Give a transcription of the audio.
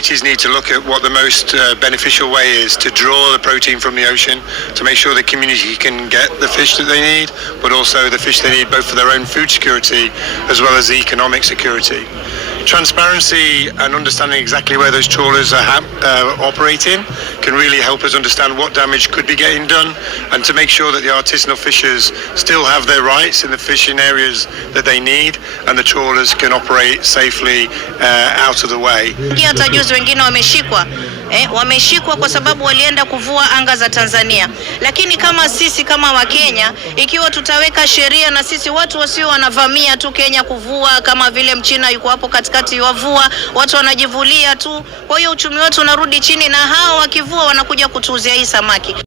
communities need to look at what the most beneficial way is to draw the protein from the ocean, to make sure the community can get the fish that they need, but also the fish they need both for their own food security as well as the economic security. Transparency and understanding exactly where those trawlers are operating can really help us understand what damage could be getting done, and to make sure that the artisanal fishers still have their rights in the fishing areas that they need, and the trawlers can operate safely out of the way. Hata juzi wengine wameshikwa kwa sababu walienda kuvua anga za Tanzania. Lakini kama sisi kama Wakenya, ikiwa tutaweka sheria na sisi watu wasio wanavamia tu Kenya kuvua, kama vile Mchina yuko hapo katikati wavua, watu wanajivulia tu, kwa hiyo uchumi wetu unarudi chini, na hao wakivua wanakuja kutuuzia hii samaki.